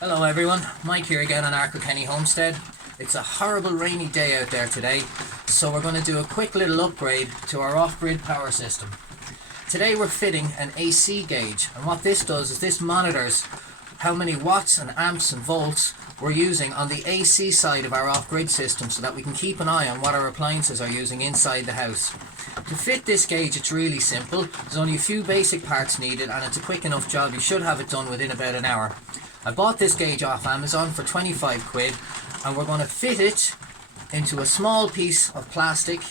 Hello everyone, Mike here again on Ardcrokenny Homestead. It's a horrible rainy day out there today, so we're going to do a quick little upgrade to our off-grid power system. Today we're fitting an AC gauge, and what this does is this monitors how many watts and amps and volts we're using on the AC side of our off-grid system so that we can keep an eye on what our appliances are using inside the house. To fit this gauge, it's really simple. There's only a few basic parts needed and it's a quick enough job. You should have it done within about an hour. I bought this gauge off Amazon for 25 quid, and we're going to fit it into a small piece of plastic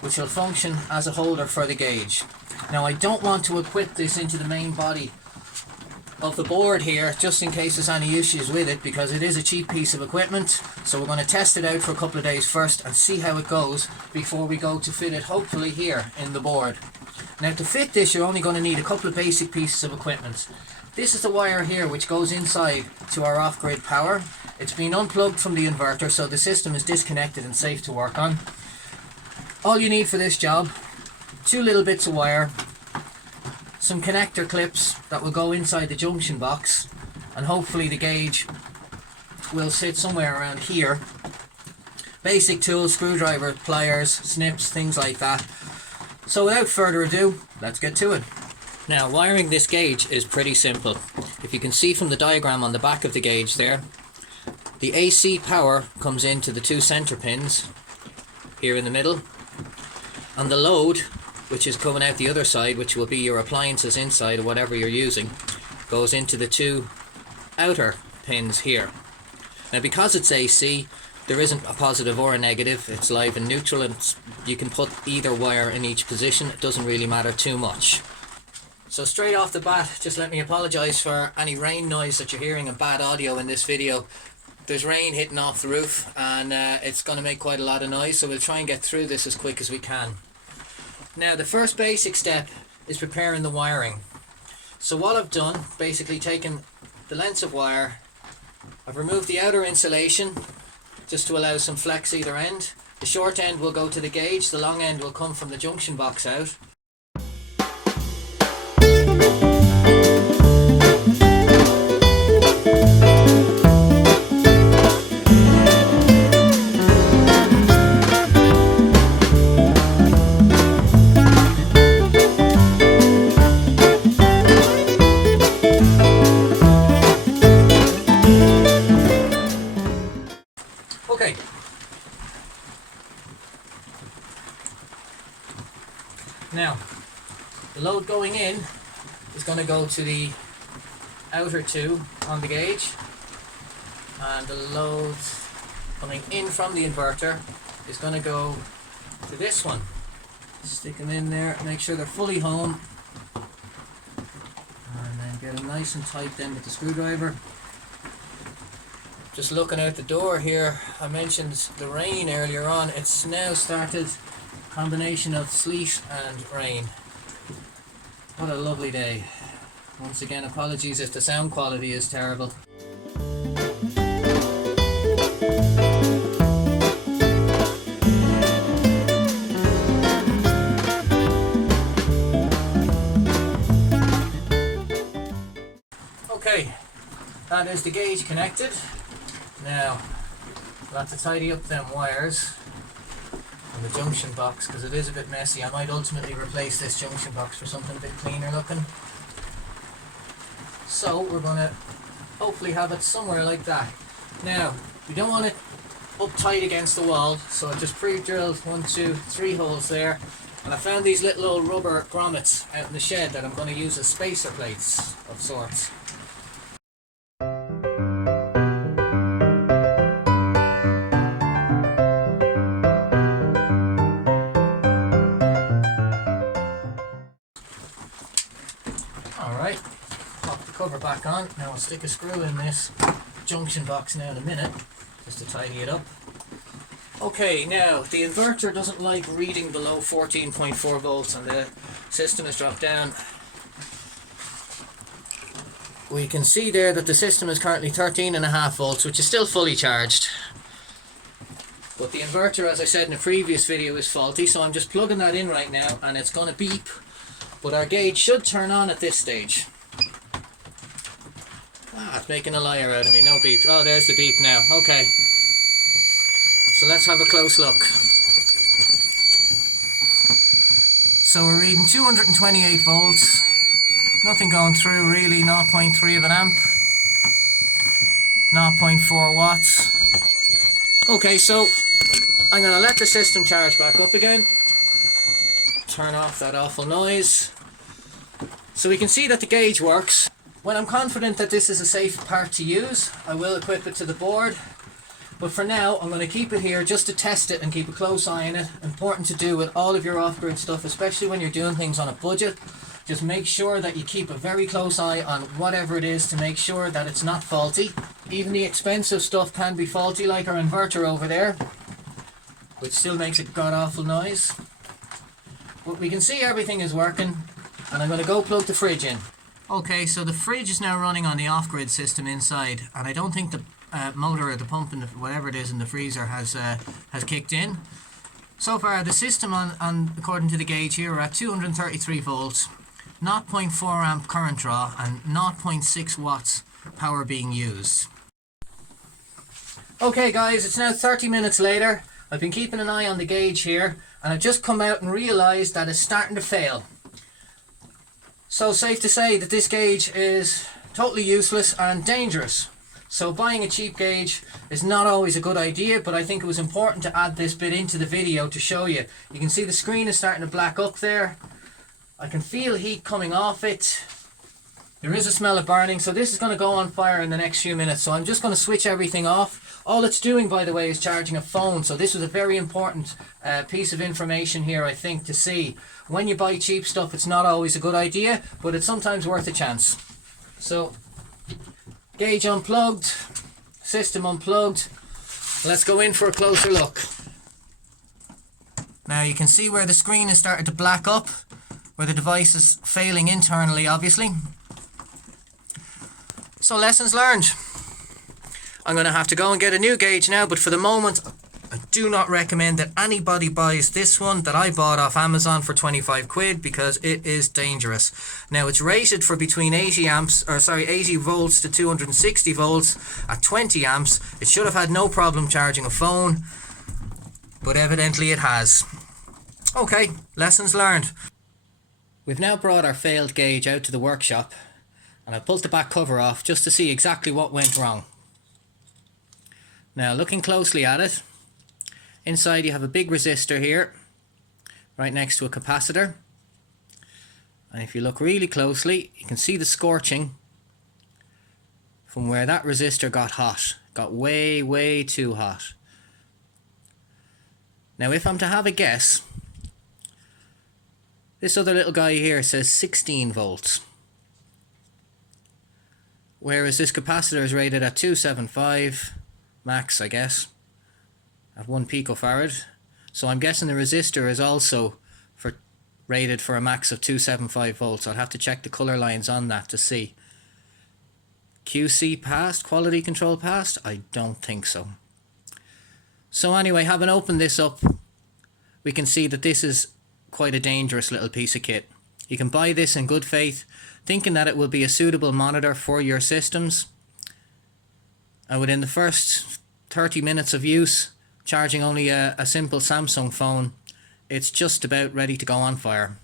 which will function as a holder for the gauge. Now I don't want to equip this into the main body of the board here just in case there's any issues with it, because it is a cheap piece of equipment. So we're going to test it out for a couple of days first and see how it goes before we go to fit it hopefully here in the board. Now to fit this you're only going to need a couple of basic pieces of equipment. This is the wire here which goes inside to our off-grid power. It's been unplugged from the inverter so the system is disconnected and safe to work on. All you need for this job, two little bits of wire, some connector clips that will go inside the junction box, and hopefully the gauge will sit somewhere around here. Basic tools, screwdriver, pliers, snips, things like that. So without further ado, let's get to it. Now wiring this gauge is pretty simple. If you can see from the diagram on the back of the gauge there, the AC power comes into the two center pins here in the middle, and the load, which is coming out the other side, which will be your appliances inside or whatever you're using, goes into the two outer pins here. Now because it's AC, there isn't a positive or a negative, it's live and neutral, and you can put either wire in each position. It doesn't really matter too much. So straight off the bat, just let me apologise for any rain noise that you're hearing and bad audio in this video. There's rain hitting off the roof and it's going to make quite a lot of noise, so we'll try and get through this as quick as we can. Now the first basic step is preparing the wiring. So what I've done, basically taken the lengths of wire, I've removed the outer insulation just to allow some flex either end. The short end will go to the gauge, the long end will come from the junction box out. Okay. Now, the load going in is going to go to the outer two on the gauge, and the load coming in from the inverter is going to go to this one. Stick them in there, make sure they're fully home, and then get them nice and tight then with the screwdriver. Just looking out the door here, I mentioned the rain earlier on. It's now started, combination of sleet and rain. What a lovely day. Once again, apologies if the sound quality is terrible. Okay, that is the gauge connected. Now, we'll have to tidy up them wires and the junction box because it is a bit messy. I might ultimately replace this junction box for something a bit cleaner looking. So we're going to hopefully have it somewhere like that. Now, we don't want it up tight against the wall, so I just pre-drilled 1, 2, 3 holes there, and I found these little old rubber grommets out in the shed that I'm going to use as spacer plates of sorts. Alright, pop the cover back on. Now I'll stick a screw in this junction box now in a minute, just to tidy it up. Okay, now the inverter doesn't like reading below 14.4 volts and the system has dropped down. We can see there that the system is currently 13.5 volts, which is still fully charged. But the inverter, as I said in a previous video, is faulty, so I'm just plugging that in right now and it's going to beep but our gauge should turn on at this stage. It's making a liar out of me. No beep. Oh, there's the beep now. Okay. So let's have a close look. So we're reading 228 volts. Nothing going through really. 0.3 of an amp. 0.4 watts. Okay, so I'm going to let the system charge back up again. Turn off that awful noise. So we can see that the gauge works. When I'm confident that this is a safe part to use, I will equip it to the board. But for now, I'm going to keep it here just to test it and keep a close eye on it. Important to do with all of your off-grid stuff, especially when you're doing things on a budget. Just make sure that you keep a very close eye on whatever it is to make sure that it's not faulty. Even the expensive stuff can be faulty, like our inverter over there, which still makes a god-awful noise. But we can see everything is working, and I'm going to go plug the fridge in. Okay, so the fridge is now running on the off-grid system inside, and I don't think the motor or the pump and whatever it is in the freezer has kicked in. So far, the system on according to the gauge here, we're at 233 volts, 0.4 amp current draw, and 0.6 watts power being used. Okay guys, it's now 30 minutes later. I've been keeping an eye on the gauge here, and I've just come out and realised that it's starting to fail. So safe to say that this gauge is totally useless and dangerous. So buying a cheap gauge is not always a good idea, but I think it was important to add this bit into the video to show you. You can see the screen is starting to black up there. I can feel heat coming off it. There is a smell of burning, so this is going to go on fire in the next few minutes. So I'm just going to switch everything off. All it's doing, by the way, is charging a phone. So this was a very important piece of information here, I think, to see. When you buy cheap stuff, it's not always a good idea, but it's sometimes worth a chance. So, gauge unplugged, system unplugged. Let's go in for a closer look. Now you can see where the screen is starting to black up, where the device is failing internally, obviously. So lessons learned. I'm going to have to go and get a new gauge now, but for the moment I do not recommend that anybody buys this one that I bought off Amazon for 25 quid because it is dangerous. Now it's rated for between 80 volts to 260 volts at 20 amps. It should have had no problem charging a phone, but evidently it has. Okay, lessons learned. We've now brought our failed gauge out to the workshop, and I pulled the back cover off just to see exactly what went wrong. Now looking closely at it, inside you have a big resistor here, right next to a capacitor. And if you look really closely, you can see the scorching from where that resistor got hot. Got way, way too hot. Now if I'm to have a guess, this other little guy here says 16 volts. Whereas this capacitor is rated at 275 max, I guess, at 1 picofarad. So I'm guessing the resistor is also rated for a max of 275 volts. I'll have to check the colour lines on that to see. QC passed? Quality control passed? I don't think so. So anyway, having opened this up, we can see that this is quite a dangerous little piece of kit. You can buy this in good faith, thinking that it will be a suitable monitor for your systems. And within the first 30 minutes of use, charging only a simple Samsung phone, it's just about ready to go on fire.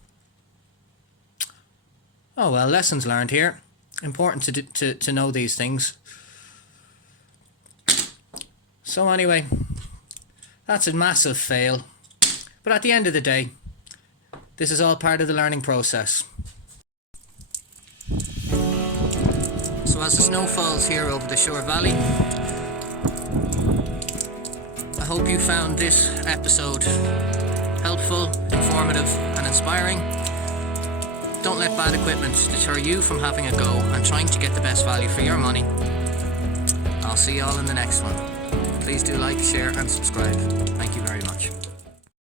Oh well, lessons learned here. Important to know these things. So anyway, that's a massive fail. But at the end of the day, this is all part of the learning process. So as the snow falls here over the Shore Valley, I hope you found this episode helpful, informative and inspiring. Don't let bad equipment deter you from having a go and trying to get the best value for your money. I'll see you all in the next one. Please do like, share and subscribe. Thank you very much.